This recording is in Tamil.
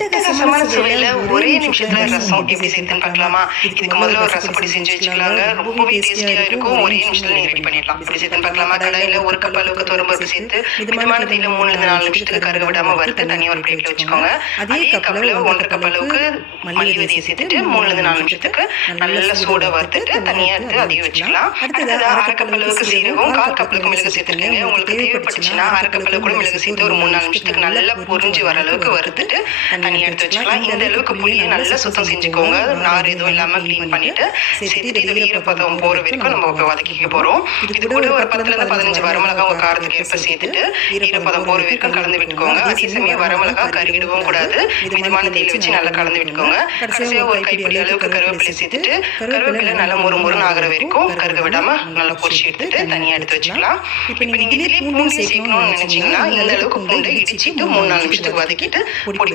அட்டகாசமான சுவையில ஒரே நிமிஷத்துல ரசம் எப்படி செய்யுதுன்னு பார்க்கலாமா? இதுக்கு முதல்ல ஒரு ரசப்பொடி செஞ்சு வச்சுக்கலாங்க. ரொம்பவே டேஸ்டியா இருக்கும். ஒரே நிமிஷத்துல நீங்க ரெடி பண்ணிடலாம். எப்படி செய்யுதுன்னு பார்க்கலாமா? கடாயில 1 கப் அளவுக்கு துவரம்பருப்பு சேர்த்து மிதமான தீயில 3 ல 4 நிமிஷத்துக்கு கருக விடாம வறுத்து தனியா ஒரு பிளேட்ல வச்சுக்கோங்க. அதே கப்ல 1 கப் அளவுக்கு மல்லி விதையை சேர்த்துட்டு 3 ல 4 நிமிஷத்துக்கு நல்லா சூட வறுத்துட்டு தனியா எடுத்து அதையும் வச்சுக்கலாம். அடுத்தது 1/2 கப் அளவுக்கு சீரகம், 1/4 கப் அளவுக்கு மிளகு சேர்த்துருக்கீங்க. உங்களுக்கு தேவைப்பட்டுச்சுன்னா 1/2 கப் அளவுக்கு கூட மிளகு சேர்த்து ஒரு 3-4 நிமிஷத்துக்கு நல்லா பொரிஞ்சு வர அளவுக்கு வறுத்துட்டு தனியா எடுத்து வச்சுக்கலாம். இந்த அளவுக்கு புளியை நல்லா சுத்தம் செஞ்சுக்கோங்க. நார் எதுவும் இல்லாம க்ளீன் பண்ணிட்டு சேர்த்துட்டு இது ஈரப்பதம் போற வரைக்கும் நம்ம வதக்கிக்க போறோம். இது கூட ஒரு 10 ல 15 வரமிளகா உங்க காரத்துக்கு ஏற்ப சேர்த்துட்டு ஈரப்பதம் போற வரைக்கும் கலந்து விட்டுக்கோங்க. அதே சமயம் வரமிளகா கருகிடவும் கூடாது. மிதமான தீயில வச்சு நல்லா கலந்து விட்டுக்கோங்க. கடைசியா ஒரு கைப்பிடி அளவுக்கு கருவேப்பிலை சேர்த்துட்டு கருவேப்பிலை நல்லா மொறு ஆகிற வரைக்கும் கருக விடாம நல்லா பொரிச்சு எடுத்துட்டு தனியா எடுத்து வச்சுக்கலாம். இப்ப நீங்க இதுலயே பூண்டு சேர்க்கணும்னு நினைச்சீங்கன்னா இந்த அளவுக்கு பூண்டை இடிச்சிட்டு 3-4 நிமிஷத்துக்கு வதக்கிட்டு பொடி